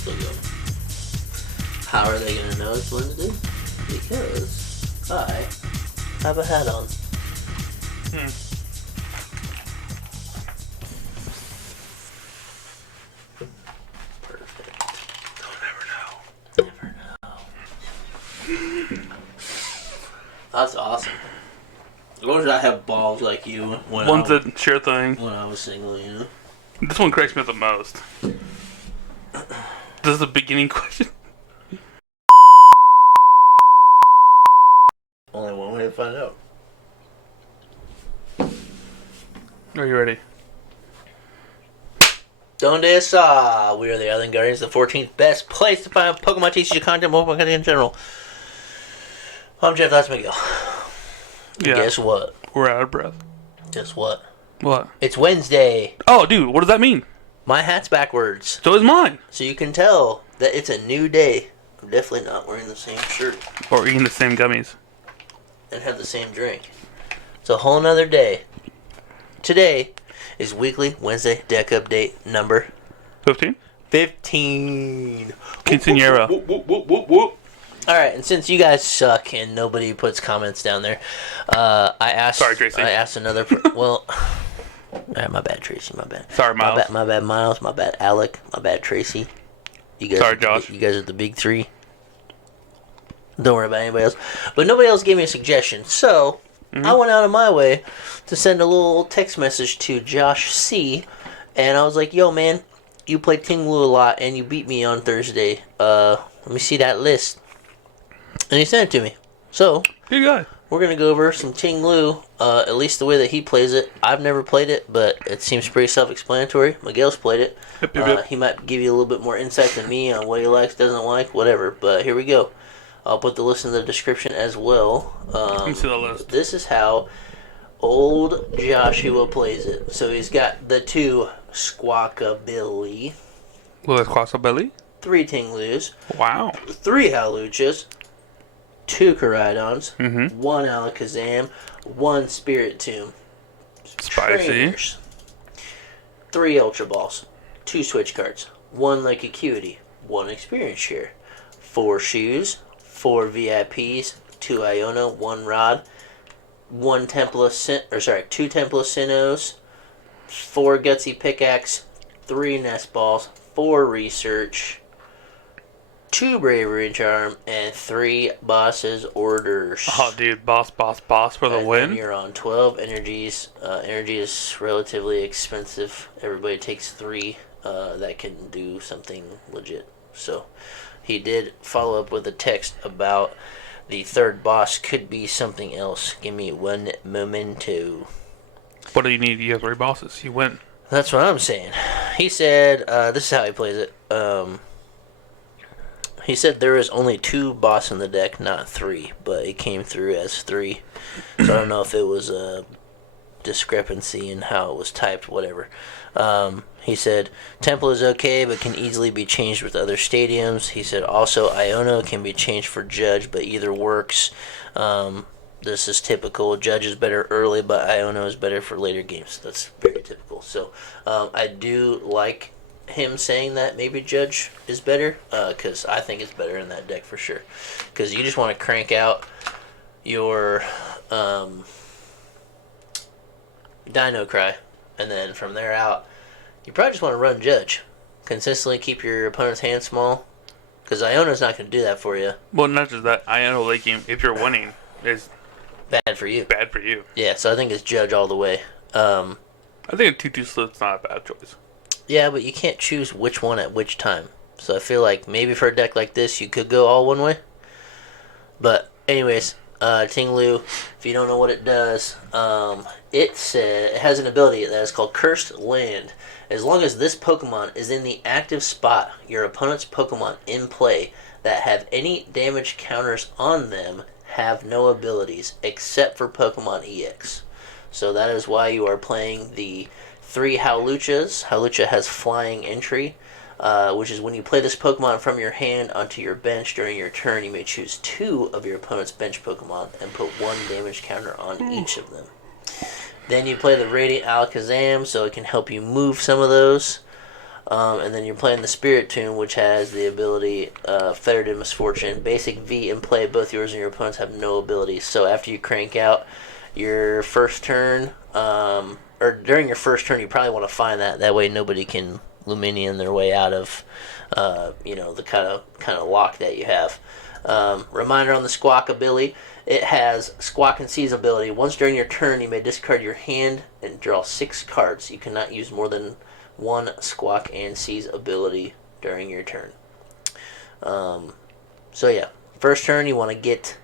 still go. How are they gonna know it's limited? Because I have a hat on. Perfect. They'll never know. That's awesome. I wish I have balls like you when One's a sure thing. when I was single, you know. This one cracks me up the most. This is the beginning question. Only one way to find out. Are you ready? Donde está? We are the Island Guardians, the 14th best place to find Pokemon TCG content, Pokemon content in general. I'm Jeff, that's Miguel. Yeah. Guess what? We're out of breath. Guess what? What? It's Wednesday. Oh, dude, what does that mean? My hat's backwards. So is mine. So you can tell that it's a new day. I'm definitely not wearing the same shirt Or eating the same gummies. and have the same drink. It's a whole nother day. Today is weekly Wednesday deck update number 15? 15. Quinceañera. Whoop, whoop, whoop, whoop, whoop. Alright, and since you guys suck and nobody puts comments down there, I asked. Sorry, Tracy. I asked another. Well, alright, my bad, Tracy. My bad. Sorry, Miles. My bad, Miles. My bad, Alec. My bad, Tracy. You guys. Sorry, Josh. You guys are the big three. Don't worry about anybody else. But nobody else gave me a suggestion, so I went out of my way to send a little text message to Josh C. And I was like, "Yo, man, you play Ting-Lu a lot, and you beat me on Thursday. Let me see that list." And he sent it to me. So, Good guy. we're going to go over some Ting-Lu, at least the way that he plays it. I've never played it, but it seems pretty self-explanatory. Miguel's played it. Yep, yep, yep. He might give you a little bit more insight than me on what he likes, doesn't like, whatever. But here we go. I'll put the list in the description as well. Let me see the list. This is how old Joshua plays it. So he's got the 2 Squawkabilly, Will it cross a belly? 3 Ting-Lus, Wow. 3 Hawluchas, 2 Koraidons, Mm-hmm. 1 Alakazam, 1 Spiritomb, Spicy. trainers, 3 Ultra Balls, 2 Switch Carts, 1 Lake Acuity, 1 Experience Share, 4 Shoes, 4 VIPs, 2 Iono, 1 Rod, 2 Temple of Sinnohs, 4 Gutsy Pickaxe, 3 Nest Balls, 4 Research, 2 Bravery Charm, and 3 Boss's Orders. Oh, dude. Boss for the And win. then you're on 12 energies. Energy is relatively expensive. Everybody takes 3 that can do something legit. So he did follow up with a text about the 3rd boss could be something else. Give me one momento. What do you need? You have 3 bosses. You win. That's what I'm saying. He said, this is how he plays it. He said there is only 2 boss in the deck, not 3, but it came through as 3. So I don't know if it was a discrepancy in how it was typed, whatever. He said Temple is okay, but can easily be changed with other stadiums. He said also Iono can be changed for Judge, but either works. This is typical. Judge is better early, but Iono is better for later games. That's very typical. So I do like him saying that maybe Judge is better, because I think it's better in that deck for sure. Because you just want to crank out your Dino Cry, and then from there out, you probably just want to run Judge. Consistently keep your opponent's hand small, because Iono's not going to do that for you. Well, not just that. I know late game, if you're winning, is Bad for you. bad for you. Yeah, so I think it's Judge all the way. I think a 2-2 slit's not a bad choice. Yeah, but you can't choose which one at which time. So I feel like maybe for a deck like this, you could go all one way. But anyways, Ting-Lu, if you don't know what it does, it has an ability that is called Cursed Land. As long as this Pokemon is in the active spot, your opponent's Pokemon in play that have any damage counters on them have no abilities except for Pokemon EX. So that is why you are playing the 3 Hawluchas. Hawlucha has flying entry, which is when you play this Pokemon from your hand onto your bench during your turn, you may choose 2 of your opponent's bench Pokemon and put 1 damage counter on each of them. Then you play the Radiant Alakazam, so it can help you move some of those. And then you're playing the Spiritomb, which has the ability Fettered in Misfortune. Basic V in play, both yours and your opponents have no abilities. So after you crank out your first turn, or during your first turn, you probably want to find that. That way nobody can Luminion their way out of, the kind of lock that you have. Reminder on the Squawkabilly. It has Squawk and Seize ability. Once during your turn, you may discard your hand and draw 6 cards. You cannot use more than one Squawk and Seize ability during your turn. So yeah, first turn you want to get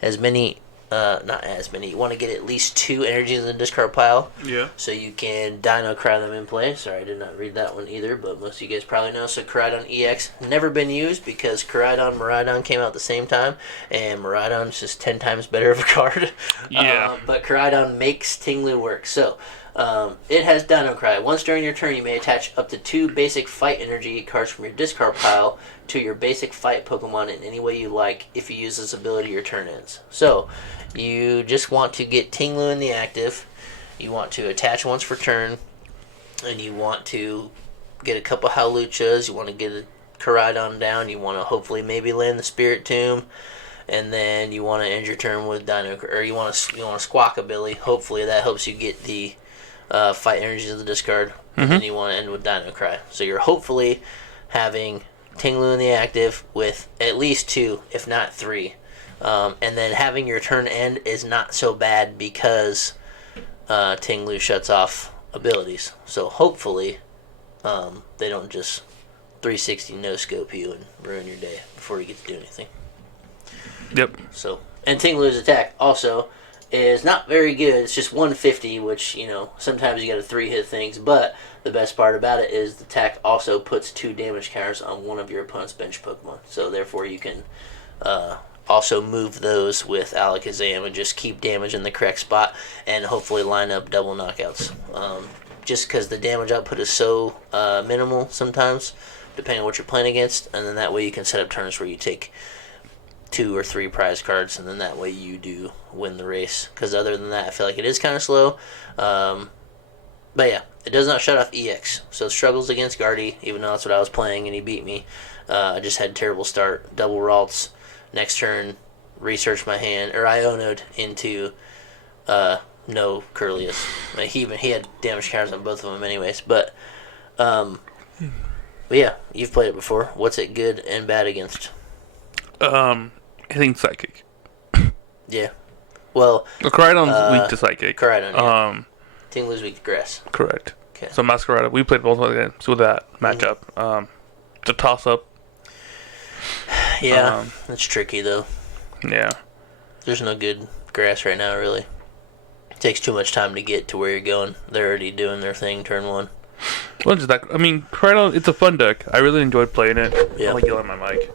as many, not as many, you want to get at least 2 energies in the discard pile. Yeah. So you can Dino Cry them in play. Sorry, I did not read that one either, but most of you guys probably know. So Koraidon EX, never been used because Koraidon, Miraidon came out at the same time, and Miraidon's just 10 times better of a card. Yeah. But Koraidon makes Ting-Lu work. So it has Dino Cry. Once during your turn, you may attach up to 2 basic fight energy cards from your discard pile to your basic fight Pokemon in any way you like. If you use this ability, your turn ends. So you just want to get Ting-Lu in the active. You want to attach once per turn, and you want to get a couple Hawluchas. You want to get a Koraidon down. You want to hopefully maybe land the Spiritomb, and then you want to end your turn with Dino, or you want to Squawkabilly. Hopefully that helps you get the fight energies of the discard, and then you want to end with Dino Cry. So you're hopefully having Ting-Lu in the active with at least 2, if not 3. And then having your turn end is not so bad because Ting-Lu shuts off abilities. So hopefully they don't just 360 no-scope you and ruin your day before you get to do anything. Yep. So, and Ting-Lu's attack also is not very good. It's just 150, which, sometimes you got to 3-hit things. But the best part about it is the attack also puts 2 damage counters on one of your opponent's bench Pokemon. So therefore you can also move those with Alakazam and just keep damage in the correct spot and hopefully line up double knockouts. Just because the damage output is so minimal sometimes, depending on what you're playing against, and then that way you can set up turns where you take 2 or 3 prize cards, and then that way you do win the race. Because other than that, I feel like it is kind of slow. But yeah, it does not shut off EX, so it struggles against Guardy, even though that's what I was playing and he beat me. I just had a terrible start, double Ralts. Next turn, researched my hand, or Iono'd into no Curlius. He had damage counters on both of them anyways. But yeah, you've played it before. What's it good and bad against? I think Psychic. Yeah. Well, Koraidon's weak to Psychic. Koraidon, yeah. Ting-Lu's weak to Grass. Correct. Okay. So Masquerada, we played both games with that matchup. It's a toss-up. Yeah, it's tricky though. Yeah. There's no good Grass right now, really. It takes too much time to get to where you're going. They're already doing their thing turn 1. Well, just that. I mean, Koraidon, it's a fun deck. I really enjoyed playing it. Yeah. I'm like yelling at my mic.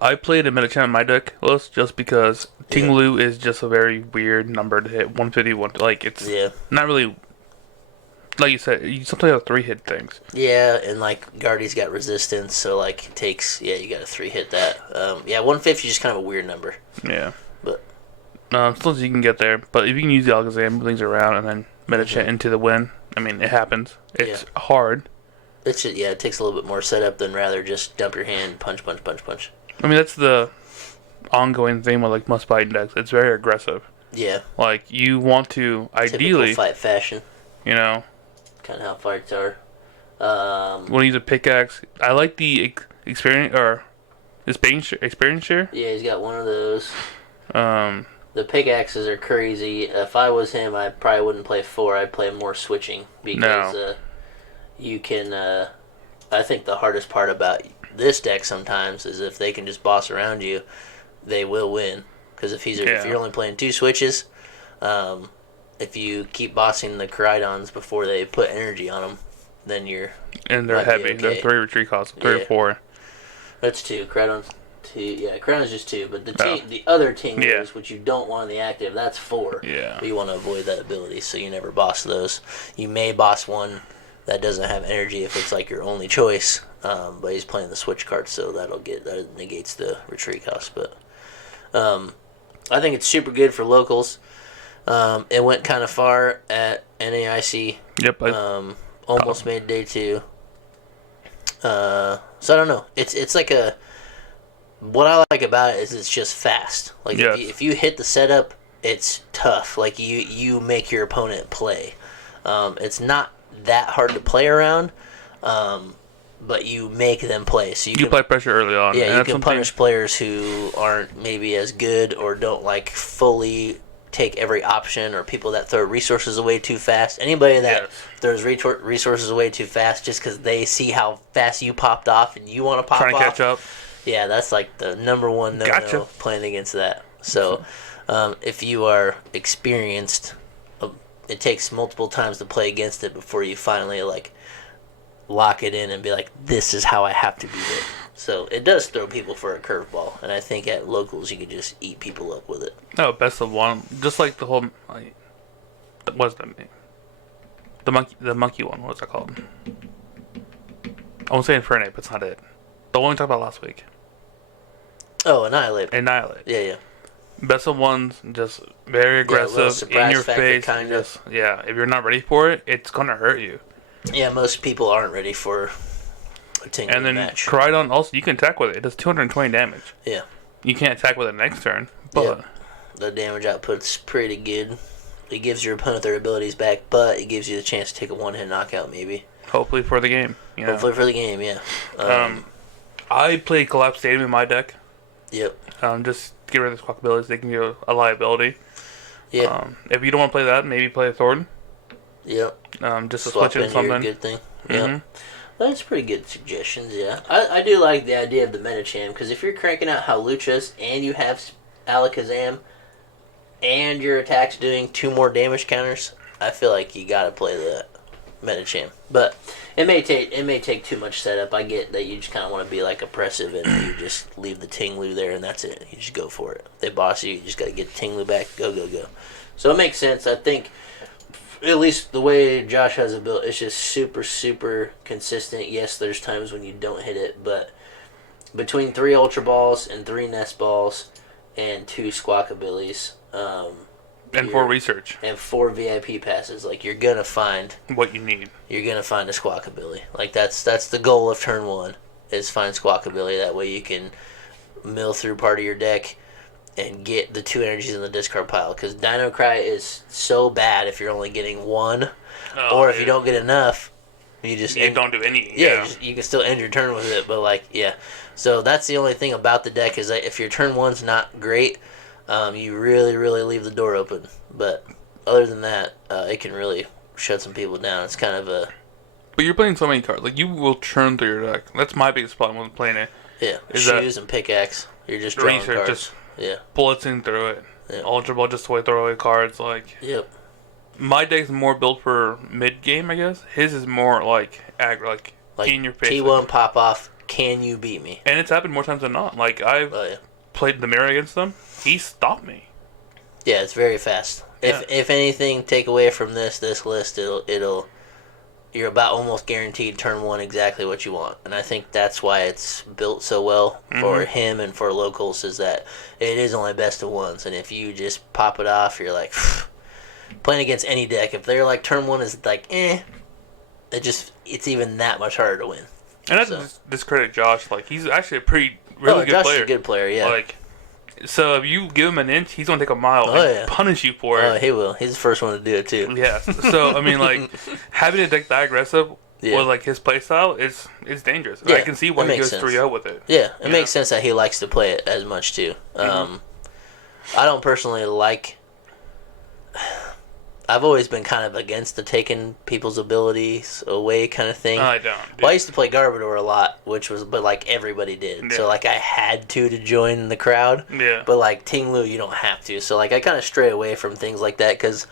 I played a Medicham in my deck list just because Ting-Lu is just a very weird number to hit. 151. Like, it's not really. Like you said, you sometimes have 3-hit things. Yeah, and like Guardy's got resistance, so like it takes you got to 3-hit that. 150 is just kind of a weird number. Yeah. But still you can get there, but if you can use the Alakazam, move things around, and then Medicham into the win, I mean, it happens. It's hard. It's just, it takes a little bit more setup than rather just dump your hand, punch. I mean, that's the ongoing thing with like must-buy decks. It's very aggressive. Yeah. Like you want to ideally typical fight fashion. Kind of how fights are. Want to use a pickaxe? I like the experience or experience share. Yeah, he's got one of those. The pickaxes are crazy. If I was him, I probably wouldn't play 4. I'd play more switching because you can. I think the hardest part about this deck sometimes is if they can just boss around you, they will win. Because if you're only playing 2 switches, if you keep bossing the Koraidons before they put energy on them, then you're... And they're heavy. Okay. They're 3 retreat costs. 3 or 4. That's 2. Koraidon's 2. Yeah, Koraidon's just 2. But the other Ting-Lus, which you don't want in the active, that's 4. Yeah. But you want to avoid that ability, so you never boss those. You may boss one that doesn't have energy if it's like your only choice. But he's playing the Switch Cart, so that negates the retreat cost. But I think it's super good for locals. It went kind of far at NAIC. Yep. almost made day 2. So I don't know. It's like a. What I like about it is it's just fast. Like if you hit the setup, it's tough. Like you make your opponent play. It's not that hard to play around, but you make them play. So you can apply pressure early on. Yeah, you can punish players who aren't maybe as good or don't like fully take every option, or people that throw resources away too fast. Anybody that throws resources away too fast just because they see how fast you popped off and you want to pop off. Trying to catch up. Yeah, that's like the number one no-no playing against that. So if you are experienced, it takes multiple times to play against it before you finally like lock it in and be like, this is how I have to beat it. So it does throw people for a curveball, and I think at locals you could just eat people up with it. Oh, best of one. Just like the whole, like, what's that name? The monkey one. What's that called? I won't say Infernape, but it's not it. The one we talked about last week. Oh, Annihilate. Yeah. Best of ones, just very aggressive, in your face. Kind of. Yeah, if you're not ready for it, it's gonna hurt you. Yeah, most people aren't ready for a Ting-Lu match. And then Koraidon also, you can attack with it. It does 220 damage. Yeah. You can't attack with it next turn, but the damage output's pretty good. It gives your opponent their abilities back, but it gives you the chance to take a one-hit knockout, maybe. Hopefully for the game. You know? Hopefully for the game, yeah. I played Collapse Stadium in my deck. Yep. Just get rid of the Squawkabillies. They can be a liability. Yeah. If you don't want to play that, maybe play a Thornton. Yep. Just to switch in something. Good thing. Yeah. Well, that's pretty good suggestions, yeah. I do like the idea of the Metacham, because if you're cranking out Hawluchas and you have Alakazam and your attack's doing 2 more damage counters, I feel like you gotta play the Metacham. But it may take too much setup. I get that you just kind of want to be like oppressive and you just leave the Ting-Lu there and that's it. You just go for it. If they boss you, you just gotta get the Ting-Lu back. Go. So it makes sense. I think at least the way Josh has it built, it's just super, super consistent. Yes, there's times when you don't hit it, but between 3 Ultra Balls and 3 Nest Balls and 2 Squawkabillies, and 4 research. And 4 VIP passes, like, you're gonna find what you need. You're gonna find a Squawkabilly. Like, that's the goal of turn 1, is find Squawkabilly. That way you can mill through part of your deck and get the 2 energies in the discard pile. Because Dino Cry is so bad if you're only getting 1, or if you don't get enough, you don't do any. Yeah, you can still end your turn with it. But like, yeah, so that's the only thing about the deck, is that if your turn 1's not great, you really, really leave the door open. But other than that, it can really shut some people down. It's kind of a. But you're playing so many cards. Like, you will churn through your deck. That's my biggest problem with playing it. Yeah, shoes and pickaxe. You're just drawing cards. Just blitzing through it. Yeah. Ultra Ball just way throw away cards. Like. Yep. My deck's more built for mid game, I guess. His is more like aggro, like in your face. T1 pop off. Can you beat me? And it's happened more times than not. Like, I've played the mirror against them. He stopped me. Yeah, it's very fast. Yeah. If anything, take away from this list, it'll you're about almost guaranteed turn 1 exactly what you want. And I think that's why it's built so well for him and for locals, is that it is only best of ones. And if you just pop it off, you're like, playing against any deck, if they're like turn 1 is like, it's even that much harder to win. And not to discredit Josh, like, he's actually a really good Josh player. Is a good player, yeah. Like, so if you give him an inch, he's gonna take a mile and punish you for it. Oh, he will. He's the first one to do it too. Yeah. So I mean, like, having a deck that aggressive with like his playstyle is dangerous. Yeah, I can see why he goes 3-0 with it. Yeah, it makes sense that he likes to play it as much too. I don't personally like. I've always been kind of against the taking people's abilities away kind of thing. I don't. Well, I used to play Garbodor a lot, but like everybody did. Yeah. So like I had to join the crowd. Yeah. But like Ting-Lu, you don't have to. So like I kind of stray away from things like that because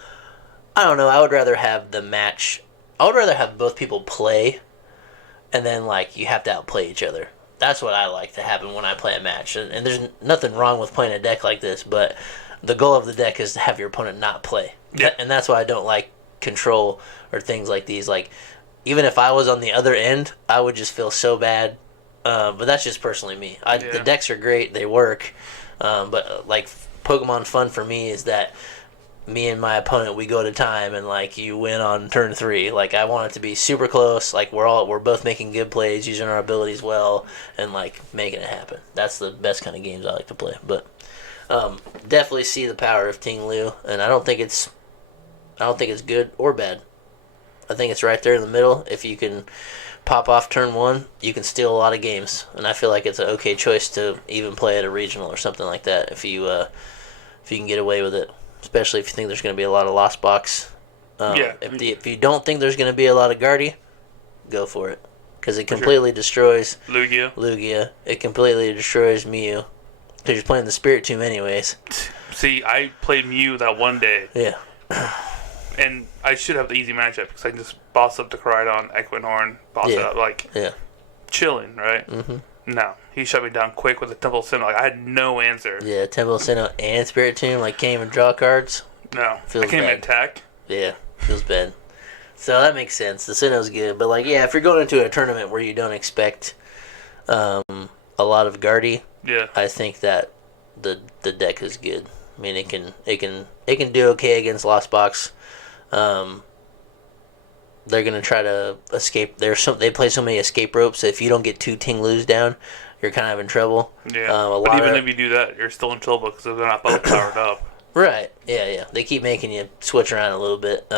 I don't know. I would rather have the match. I would rather have both people play, and then like you have to outplay each other. That's what I like to happen when I play a match. And there's nothing wrong with playing a deck like this, but the goal of the deck is to have your opponent not play. Yeah. And that's why I don't like control or things like these. Like, even if I was on the other end, I would just feel so bad. But that's just personally me. The decks are great. They work. But, like, Pokemon fun for me is that me and my opponent, we go to time and like you win on turn 3. Like I want it to be super close. Like we're both making good plays, using our abilities well, and like making it happen. That's the best kind of games I like to play. But definitely see the power of Ting-Lu, and I don't think it's good or bad. I think it's right there in the middle. If you can pop off turn 1, you can steal a lot of games, and I feel like it's an okay choice to even play at a regional or something like that if you can get away with it, especially if you think there's going to be a lot of Lost Box. If you don't think there's going to be a lot of Guardy, go for it, because it completely destroys Lugia. It completely destroys Mew, because you're playing the Spiritomb anyways. See, I played Mew that one day. Yeah. And I should have the easy matchup because I can just boss up the Koraidon, Equinhorn, boss it up, chilling, right? Mm-hmm. No, he shut me down quick with the Temple of Sinnoh. Like, I had no answer. Yeah, Temple of Sinnoh and Spiritomb, like, can't even draw cards. No, I can't even attack. Yeah, feels bad. So that makes sense. The Sinnoh's good, but like, yeah, if you're going into a tournament where you don't expect a lot of Guardy, I think that the deck is good. I mean, it can do okay against Lost Box. They're gonna try to escape. They play so many escape ropes that if you don't get 2 Ting-Lus down, you're kind of in trouble. Yeah, but even if you do that, you're still in trouble because they're not both powered up. Right. Yeah. They keep making you switch around a little bit.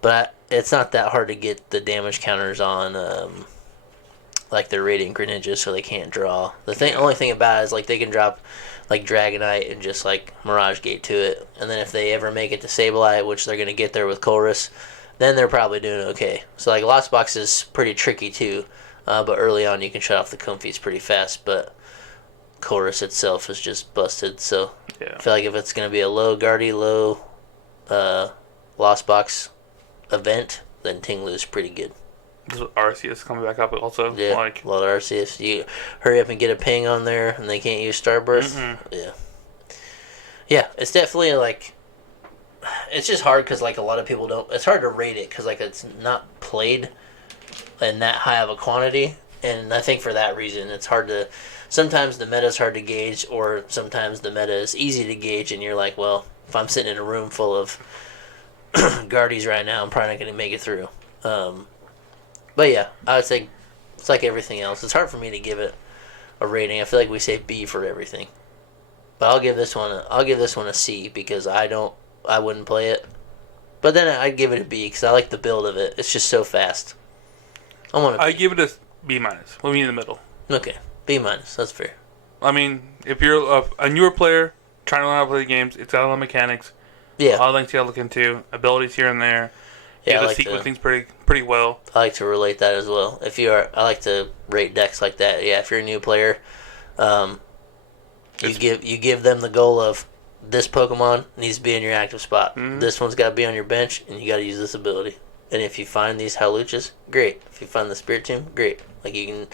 But it's not that hard to get the damage counters on like their Radiant Greninjas, so they can't draw. Only thing about it is like they can drop like Dragonite and just like Mirage Gate to it, and then if they ever make it to Sableye, which they're gonna get there with Chorus, then they're probably doing okay. So like Lost Box is pretty tricky too, but early on you can shut off the Comfies pretty fast, but Chorus itself is just busted. So I feel like if it's gonna be a low Guardy, low Lost Box event, then Ting-Lu is pretty good. Arceus coming back up also. Yeah, a lot of Arceus. You hurry up and get a ping on there, and they can't use Starburst. Mm-hmm. Yeah, it's definitely like, it's just hard because like a lot of people don't. It's hard to rate it because like it's not played in that high of a quantity, and I think for that reason it's hard to. Sometimes the meta is hard to gauge, or sometimes the meta is easy to gauge, and you're like, well, if I'm sitting in a room full of Guardies right now, I'm probably not going to make it through. But yeah, I would say it's like everything else. It's hard for me to give it a rating. I feel like we say B for everything. But I'll give this one a C because I wouldn't play it. But then I'd give it a B because I like the build of it. It's just so fast. I give it a B minus. We'll be in the middle. Okay, B minus. That's fair. I mean, if you're a newer player trying to learn how to play the games, it's got a lot of mechanics. Yeah. A lot of things you got to look into. Abilities here and there. Yeah, the sequencing's pretty well. I like to relate that as well. I like to rate decks like that. Yeah, if you're a new player, you give them the goal of this Pokemon needs to be in your active spot. Mm-hmm. This one's got to be on your bench, and you got to use this ability. And if you find these Hawluchas, great. If you find the Spiritomb, great. Like you can.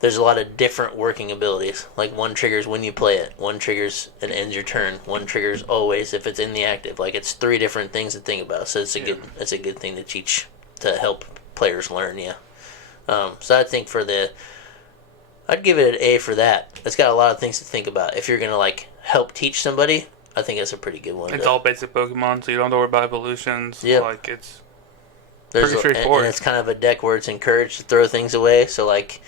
There's a lot of different working abilities. Like one triggers when you play it, one triggers and ends your turn, one triggers always if it's in the active. Like it's 3 different things to think about. So it's a good thing to teach to help players learn. Yeah. So I think I'd give it an A for that. It's got a lot of things to think about. If you're gonna like help teach somebody, I think it's a pretty good one. It's all basic Pokemon, so you don't have to worry about evolutions. Yeah. Like it's pretty straightforward. And it's kind of a deck where it's encouraged to throw things away. So like.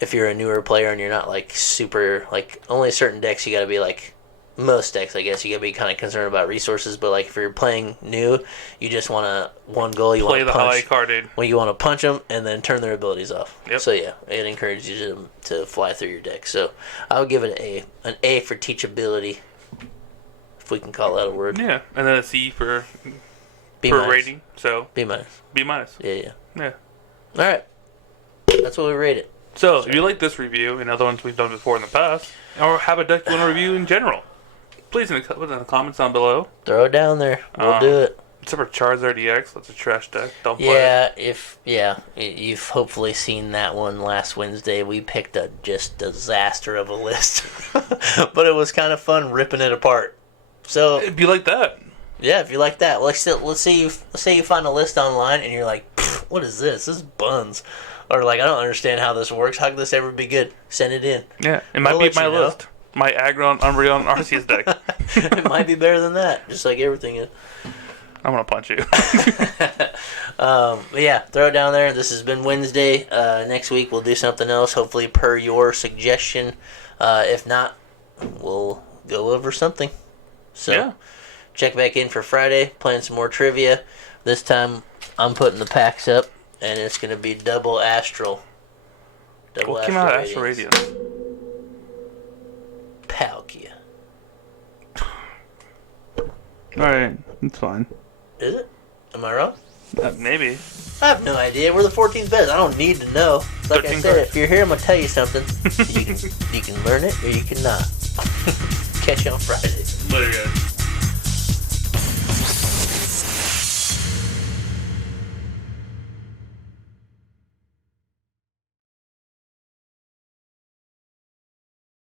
If you're a newer player and you're not like super like only certain decks, you got to be like most decks, I guess you got to be kind of concerned about resources. But like if you're playing new, you just want one goal. You want to punch. Well, you want to punch them and then turn their abilities off. Yep. So yeah, it encourages you to fly through your deck. So I would give it an A for teachability, if we can call that a word. Yeah, and then a C for rating. So B minus. B minus. Yeah. All right, that's what we rate it. So, if you like this review and other ones we've done before in the past, or have a deck you want to review in general, please put it in the comments down below. Throw it down there. We'll do it. Except for Charizard EX, that's a trash deck. Don't play it. You've hopefully seen that one last Wednesday. We picked a just disaster of a list, but it was kind of fun ripping it apart. So it'd be like that. Yeah, if you like that, let's say you find a list online and you're like, what is this? This is buns. Or like, I don't understand how this works. How could this ever be good? Send it in. Yeah, it might be my list. my Aggron Umbreon Arceus deck. It might be better than that, just like everything is. I'm gonna punch you. But yeah, throw it down there. This has been Wednesday. Next week we'll do something else, hopefully per your suggestion. If not, we'll go over something. So Yeah. check back in for Friday, playing some more trivia. This time I'm putting the packs up, and it's going to be double Astral. What came out of Astral Radiance? Palkia. Alright, it's fine. Is it? Am I wrong? Maybe. I have no idea. We're the 14th best. I don't need to know. Like I said, cards. if you're here, I'm going to tell you something. You can learn it or you can not. Catch you on Friday. Later, guys.